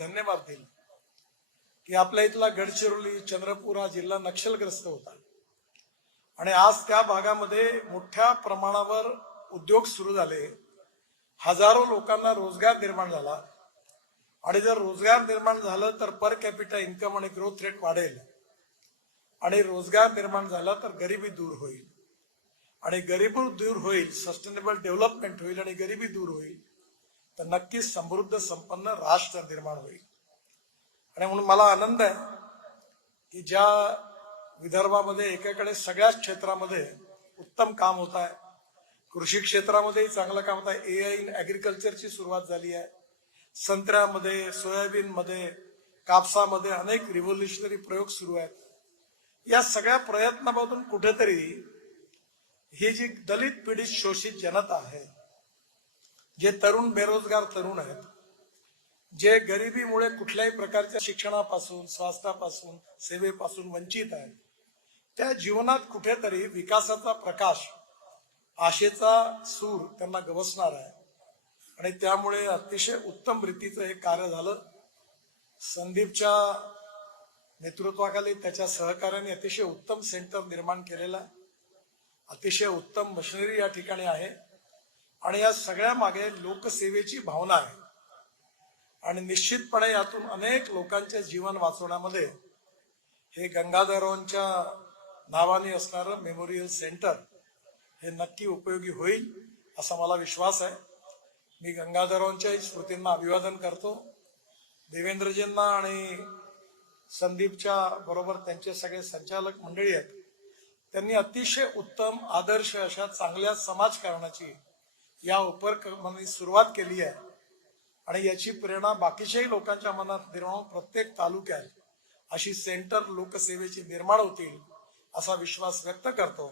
धन्यवाद देईल की आपल्या इथला गडचिरोली चंद्रपूर हा जिल्हा नक्षलग्रस्त होता आणि आज त्या भागामध्ये मोठ्या प्रमाणावर उद्योग सुरू झाले, हजारो लोकांना रोजगार निर्माण झाला आणि जर रोजगार निर्माण झालं तर पर कॅपिटा इन्कम आणि ग्रोथ रेट वाढेल आणि रोजगार निर्माण झाला तर गरिबी दूर होईल आणि गरिबी दूर होईल, सस्टेनेबल डेव्हलपमेंट होईल आणि गरिबी दूर होईल तर नक्कीच समृद्ध संपन्न राष्ट्र निर्माण होईल। आणि म्हणून मला आनंद आहे की ज्या विदर्भामध्ये एकेकडे सगळ्याच क्षेत्रामध्ये उत्तम काम होत आहे, कृषी क्षेत्रामध्येही चांगलं काम होत आहे, AI इन ऍग्रिकल्चरची सुरुवात झाली आहे, संत्र्यामध्ये, सोयाबीनमध्ये, कापसामध्ये अनेक रिव्होल्युशनरी प्रयोग सुरू आहेत। या सगळ्या प्रयत्नामधून कुठेतरी ही जी दलित पीडित शोषित जनता आहे, जे तरुण बेरोजगार तरुण आहेत, जे गरिबीमुळे कुठल्याही प्रकारच्या शिक्षणापासून, स्वास्थ्यापासून, सेवेपासून वंचित आहेत, त्या जीवनात कुठेतरी विकासाचा प्रकाश, आशेचा सूर त्यांना गवसणार आहे आणि त्यामुळे अतिशय उत्तम रीतीचं हे कार्य झालं। संदीपच्या नेतृत्वाखाली त्याच्या सहकार्याने अतिशय उत्तम सेंटर निर्माण केलेलं आहे, अतिशय उत्तम मशिनरी या ठिकाणी आहे आणि या सगळ्या मागे लोकसेवेची भावना आहे आणि निश्चितपणे यातून अनेक लोकांचे जीवन वाचवण्यामध्ये हे गंगाधररावांच्या नावाने असणारं मेमोरियल सेंटर हे नक्की उपयोगी होईल असा मला विश्वास आहे। मी गंगाधररावांच्या स्मृतींना अभिवादन करतो। देवेंद्रजींना आणि संदीपच्या बरोबर त्यांचे सगळे संचालक मंडळी आहेत, त्यांनी अतिशय उत्तम आदर्श अशा चांगल्या समाजकारणाची या उपक्रमाने सुरुवात केली आहे आणि याची प्रेरणा बाकीच्याही लोकांच्या मनात निर्माण, प्रत्येक तालुक्यात अशी सेंटर लोकसेवेची निर्माण होतील असा विश्वास व्यक्त करतो।